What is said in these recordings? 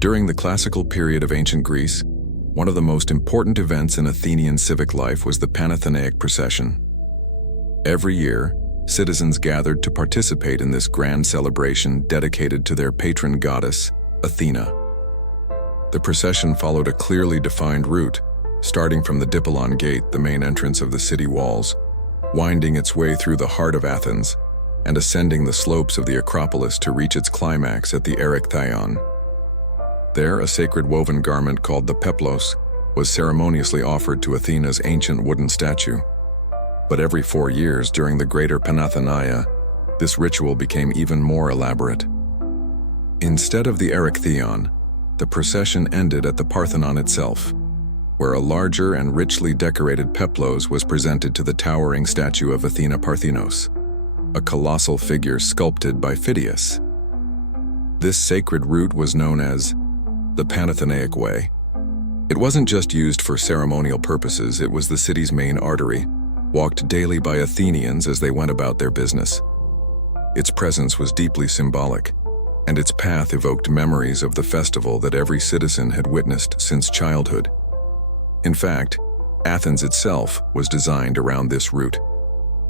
During the classical period of ancient Greece, one of the most important events in Athenian civic life was the Panathenaic procession. Every year, citizens gathered to participate in this grand celebration dedicated to their patron goddess, Athena. The procession followed a clearly defined route, starting from the Dippolon Gate, the main entrance of the city walls, winding its way through the heart of Athens, and ascending the slopes of the Acropolis to reach its climax at the Erechtheion. There, a sacred woven garment called the peplos was ceremoniously offered to Athena's ancient wooden statue. But every 4 years during the Greater Panathenaic, this ritual became even more elaborate. Instead of the Erechtheion, the procession ended at the Parthenon itself, where a larger and richly decorated peplos was presented to the towering statue of Athena Parthenos, a colossal figure sculpted by Phidias. This sacred route was known as the Panathenaic Way. It wasn't just used for ceremonial purposes, it was the city's main artery, walked daily by Athenians as they went about their business. Its presence was deeply symbolic, and its path evoked memories of the festival that every citizen had witnessed since childhood. In fact, Athens itself was designed around this route.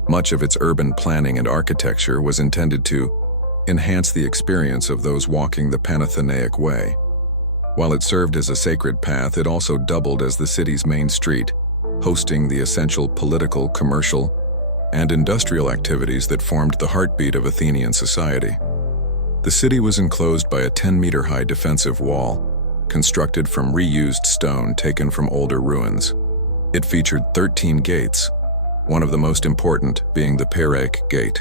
Much of its urban planning and architecture was intended to enhance the experience of those walking the Panathenaic Way. While it served as a sacred path, it also doubled as the city's main street, hosting the essential political, commercial, and industrial activities that formed the heartbeat of Athenian society. The city was enclosed by a 10-meter-high defensive wall, constructed from reused stone taken from older ruins. It featured 13 gates, one of the most important being the Panathenaic Gate,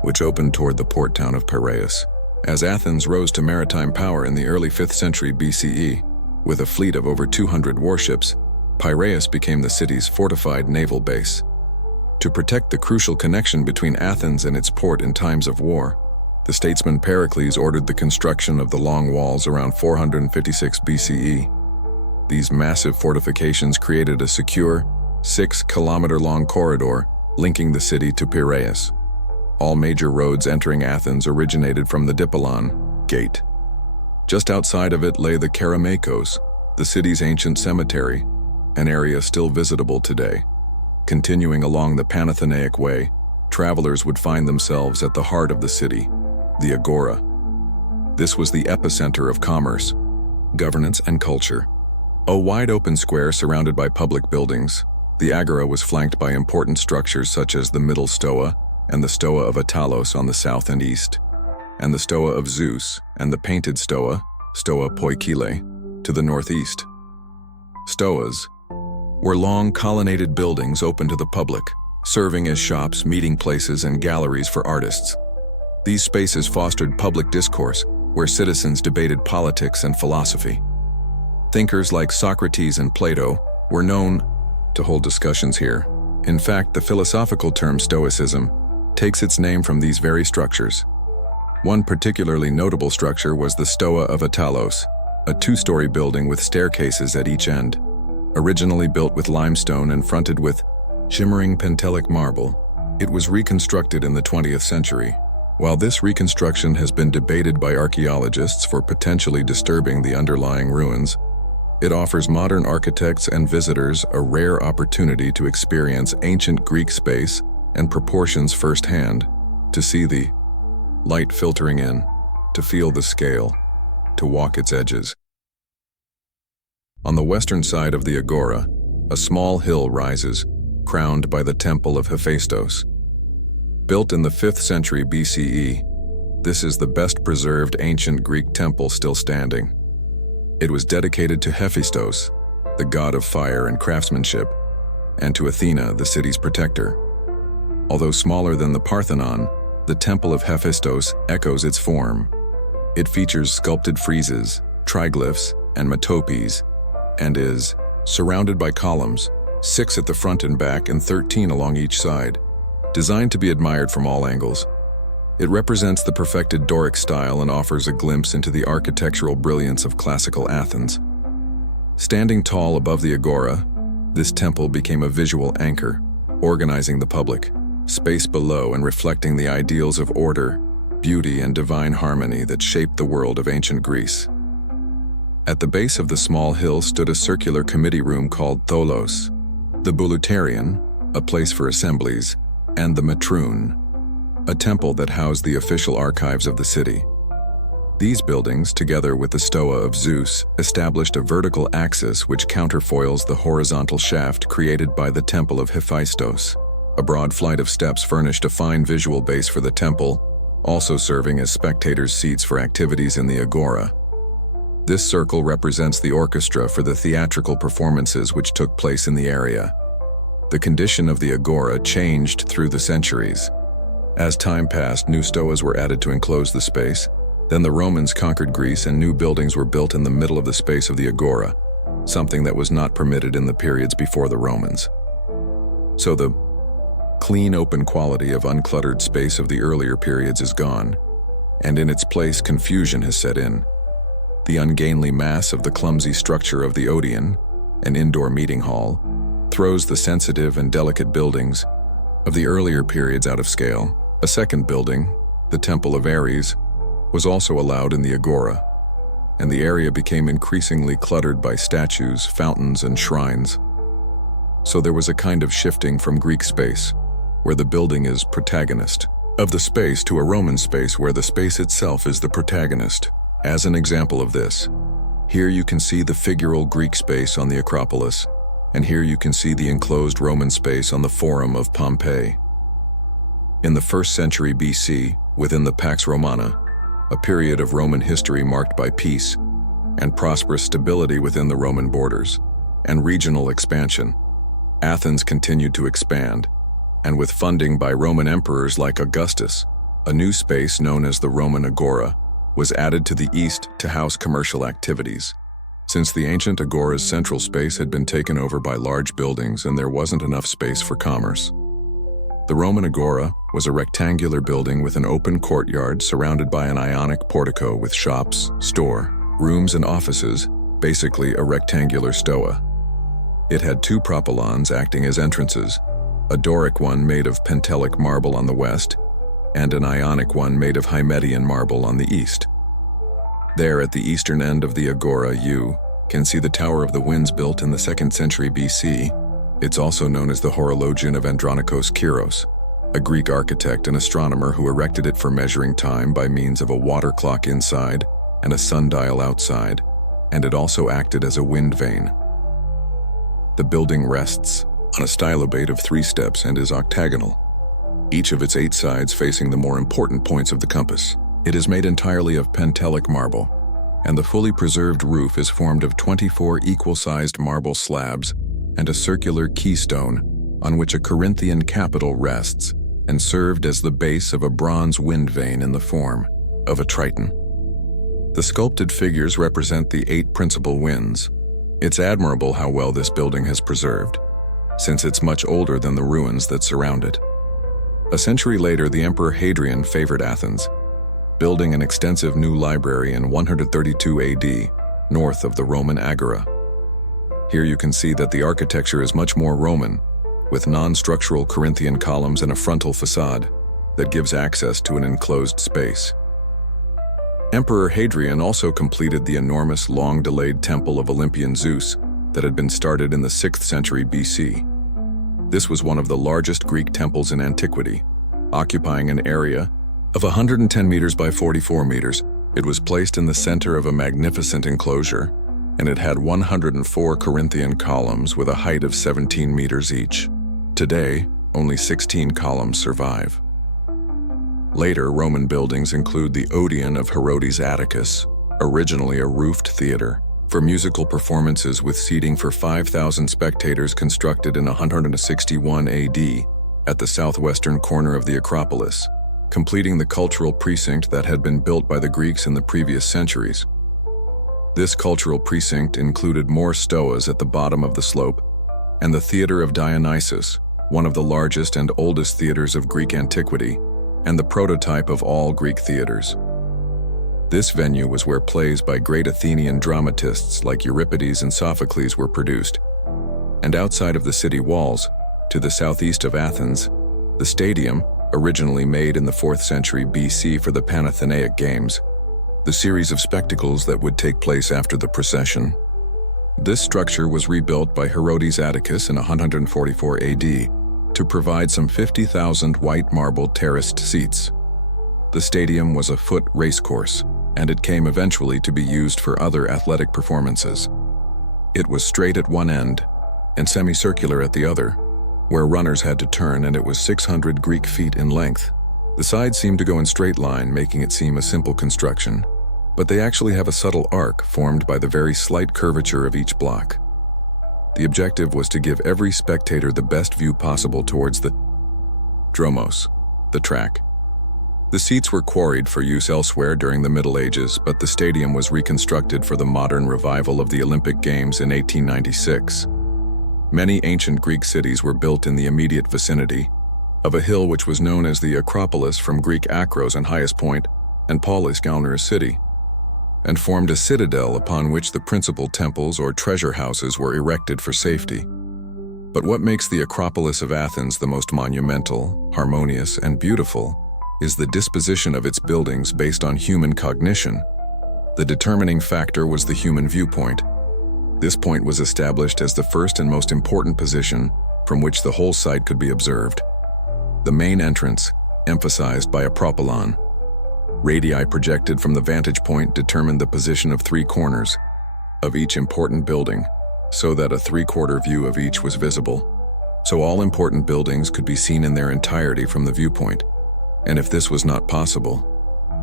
which opened toward the port town of Piraeus. As Athens rose to maritime power in the early 5th century BCE, with a fleet of over 200 warships, Piraeus became the city's fortified naval base. To protect the crucial connection between Athens and its port in times of war, the statesman Pericles ordered the construction of the long walls around 456 BCE. These massive fortifications created a secure, 6-kilometer-long corridor linking the city to Piraeus. All major roads entering Athens originated from the Dippolon Gate. Just outside of it lay the Kerameikos, the city's ancient cemetery, an area still visitable today. Continuing along the Panathenaic Way, travelers would find themselves at the heart of the city, the Agora. This was the epicenter of commerce, governance, and culture. A wide-open square surrounded by public buildings, the Agora was flanked by important structures such as the Middle Stoa and the Stoa of Attalos on the south and east, and the Stoa of Zeus and the painted Stoa, Stoa Poikile, to the northeast. Stoas were long colonnaded buildings open to the public, serving as shops, meeting places, and galleries for artists. These spaces fostered public discourse, where citizens debated politics and philosophy. Thinkers like Socrates and Plato were known to hold discussions here. In fact, the philosophical term Stoicism takes its name from these very structures. One particularly notable structure was the Stoa of Attalos, a 2-story building with staircases at each end. Originally built with limestone and fronted with shimmering Pentelic marble, it was reconstructed in the 20th century. While this reconstruction has been debated by archaeologists for potentially disturbing the underlying ruins, it offers modern architects and visitors a rare opportunity to experience ancient Greek space and proportions firsthand, to see the light filtering in, to feel the scale, to walk its edges. On the western side of the Agora, a small hill rises, crowned by the Temple of Hephaestus. Built in the 5th century BCE, this is the best preserved ancient Greek temple still standing. It was dedicated to Hephaestus, the god of fire and craftsmanship, and to Athena, the city's protector. Although smaller than the Parthenon, the Temple of Hephaestus echoes its form. It features sculpted friezes, triglyphs, and metopes, and is surrounded by columns, 6 at the front and back and 13 along each side, designed to be admired from all angles. It represents the perfected Doric style and offers a glimpse into the architectural brilliance of classical Athens. Standing tall above the Agora, this temple became a visual anchor, organizing the public space below and reflecting the ideals of order, beauty, and divine harmony that shaped the world of ancient Greece. At the base of the small hill stood a circular committee room called Tholos, the Bouleuterion, a place for assemblies, and the Matroon, a temple that housed the official archives of the city. These buildings, together with the Stoa of Zeus, established a vertical axis which counterfoils the horizontal shaft created by the Temple of Hephaistos. A broad flight of steps furnished a fine visual base for the temple, also serving as spectators' seats for activities in the Agora. This circle represents the orchestra for the theatrical performances which took place in the area. The condition of the Agora changed through the centuries. As time passed, new stoas were added to enclose the space. Then the Romans conquered Greece and new buildings were built in the middle of the space of the Agora, something that was not permitted in the periods before the Romans. So the clean, open quality of uncluttered space of the earlier periods is gone, and in its place confusion has set in. The ungainly mass of the clumsy structure of the Odeon, an indoor meeting hall, throws the sensitive and delicate buildings of the earlier periods out of scale. A second building, the Temple of Ares, was also allowed in the Agora, and the area became increasingly cluttered by statues, fountains, and shrines. So there was a kind of shifting from Greek space, where the building is protagonist, of the space to a Roman space where the space itself is the protagonist. As an example of this, here you can see the figural Greek space on the Acropolis, and here you can see the enclosed Roman space on the Forum of Pompeii. In the 1st century BC, within the Pax Romana, a period of Roman history marked by peace and prosperous stability within the Roman borders, and regional expansion, Athens continued to expand, and with funding by Roman emperors like Augustus, a new space known as the Roman Agora was added to the east to house commercial activities. Since the ancient Agora's central space had been taken over by large buildings and there wasn't enough space for commerce, the Roman Agora was a rectangular building with an open courtyard surrounded by an Ionic portico with shops, store, rooms, and offices, basically a rectangular stoa. It had 2 propylons acting as entrances, a Doric one made of Pentelic marble on the west, and an Ionic one made of Hymedian marble on the east. There at the eastern end of the Agora you can see the Tower of the Winds built in the 2nd century BC. It's also known as the Horologion of Andronikos Kyros, a Greek architect and astronomer who erected it for measuring time by means of a water clock inside and a sundial outside, and it also acted as a wind vane. The building rests on a stylobate of 3 steps and is octagonal, each of its 8 sides facing the more important points of the compass. It is made entirely of Pentelic marble, and the fully preserved roof is formed of 24 equal-sized marble slabs and a circular keystone on which a Corinthian capital rests and served as the base of a bronze wind vane in the form of a triton. The sculpted figures represent the 8 principal winds. It's admirable how well this building has preserved, since it's much older than the ruins that surround it. A century later, the Emperor Hadrian favored Athens, building an extensive new library in 132 AD, north of the Roman Agora. Here you can see that the architecture is much more Roman, with non-structural Corinthian columns and a frontal facade that gives access to an enclosed space. Emperor Hadrian also completed the enormous, long-delayed temple of Olympian Zeus that had been started in the 6th century BC. This was one of the largest Greek temples in antiquity, occupying an area of 110 meters by 44 meters. It was placed in the center of a magnificent enclosure, and it had 104 Corinthian columns with a height of 17 meters each. Today, only 16 columns survive. Later Roman buildings include the Odeon of Herodes Atticus, originally a roofed theater, for musical performances with seating for 5,000 spectators, constructed in 161 AD at the southwestern corner of the Acropolis, completing the cultural precinct that had been built by the Greeks in the previous centuries. This cultural precinct included more stoas at the bottom of the slope, and the Theater of Dionysus, one of the largest and oldest theaters of Greek antiquity, and the prototype of all Greek theaters. This venue was where plays by great Athenian dramatists like Euripides and Sophocles were produced. And outside of the city walls, to the southeast of Athens, the stadium, originally made in the 4th century BC for the Panathenaic Games, the series of spectacles that would take place after the procession. This structure was rebuilt by Herodes Atticus in 144 AD to provide some 50,000 white marble terraced seats. The stadium was a foot racecourse, and it came eventually to be used for other athletic performances. It was straight at one end and semicircular at the other, where runners had to turn, and it was 600 Greek feet in length. The sides seemed to go in straight line, making it seem a simple construction, but they actually have a subtle arc formed by the very slight curvature of each block. The objective was to give every spectator the best view possible towards the dromos, the track. The seats were quarried for use elsewhere during the Middle Ages, but the stadium was reconstructed for the modern revival of the Olympic Games in 1896. Many ancient Greek cities were built in the immediate vicinity of a hill which was known as the Acropolis, from Greek akros and highest point, and polis gauners city, and formed a citadel upon which the principal temples or treasure houses were erected for safety. But what makes the Acropolis of Athens the most monumental, harmonious, and beautiful is the disposition of its buildings based on human cognition. The determining factor was the human viewpoint. This point was established as the first and most important position from which the whole site could be observed. The main entrance, emphasized by a propylon. Radii projected from the vantage point determined the position of three corners of each important building, so that a three-quarter view of each was visible. So all important buildings could be seen in their entirety from the viewpoint. And if this was not possible,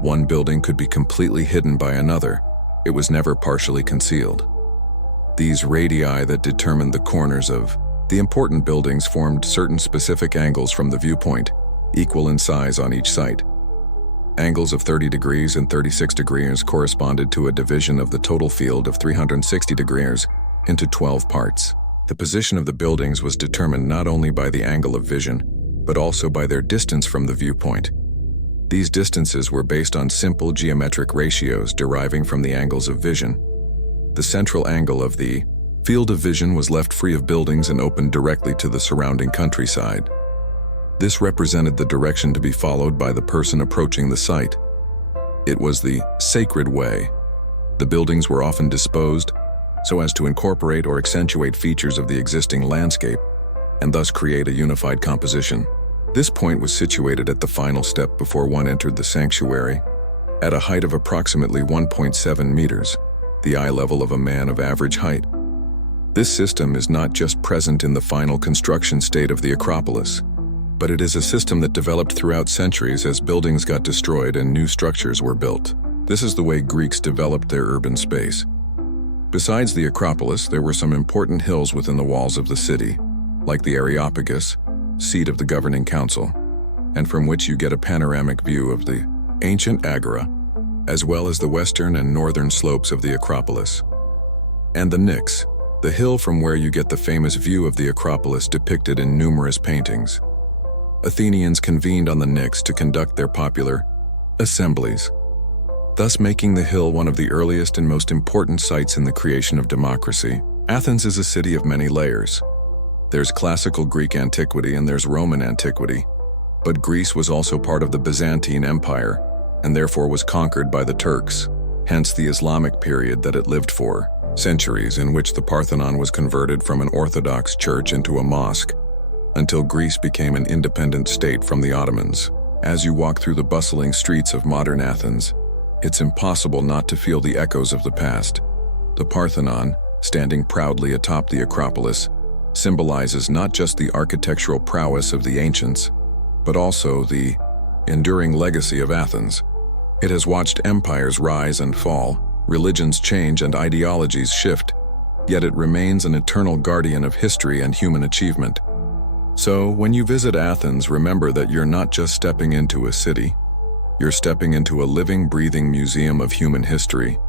one building could be completely hidden by another. It was never partially concealed. These radii that determined the corners of the important buildings formed certain specific angles from the viewpoint, equal in size on each site. Angles of 30 degrees and 36 degrees corresponded to a division of the total field of 360 degrees into 12 parts. The position of the buildings was determined not only by the angle of vision, but also by their distance from the viewpoint. These distances were based on simple geometric ratios deriving from the angles of vision. The central angle of the field of vision was left free of buildings and opened directly to the surrounding countryside. This represented the direction to be followed by the person approaching the site. It was the sacred way. The buildings were often disposed so as to incorporate or accentuate features of the existing landscape, and thus create a unified composition. This point was situated at the final step before one entered the sanctuary, at a height of approximately 1.7 meters, the eye level of a man of average height. This system is not just present in the final construction state of the Acropolis, but it is a system that developed throughout centuries as buildings got destroyed and new structures were built. This is the way Greeks developed their urban space. Besides the Acropolis, there were some important hills within the walls of the city, like the Areopagus, seat of the governing council, and from which you get a panoramic view of the Ancient Agora, as well as the western and northern slopes of the Acropolis. And the Pnyx, the hill from where you get the famous view of the Acropolis depicted in numerous paintings. Athenians convened on the Pnyx to conduct their popular assemblies, thus making the hill one of the earliest and most important sites in the creation of democracy. Athens is a city of many layers. There's classical Greek antiquity and there's Roman antiquity, but Greece was also part of the Byzantine Empire and therefore was conquered by the Turks, hence the Islamic period that it lived for, centuries in which the Parthenon was converted from an Orthodox church into a mosque, until Greece became an independent state from the Ottomans. As you walk through the bustling streets of modern Athens, it's impossible not to feel the echoes of the past. The Parthenon, standing proudly atop the Acropolis, symbolizes not just the architectural prowess of the ancients, but also the enduring legacy of Athens. It has watched empires rise and fall, religions change and ideologies shift, yet it remains an eternal guardian of history and human achievement. So, when you visit Athens, remember that you're not just stepping into a city. You're stepping into a living, breathing museum of human history.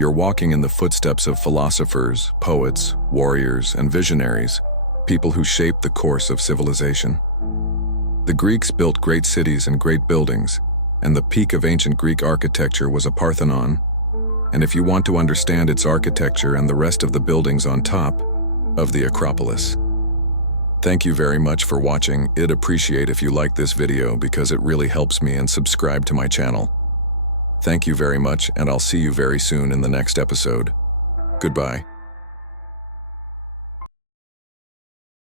You're walking in the footsteps of philosophers, poets, warriors, and visionaries, people who shaped the course of civilization. The Greeks built great cities and great buildings, and the peak of ancient Greek architecture was a Parthenon. And if you want to understand its architecture and the rest of the buildings on top of the Acropolis. Thank you very much for watching. I'd appreciate if you like this video because it really helps me, and subscribe to my channel. Thank you very much, and I'll see you very soon in the next episode. Goodbye.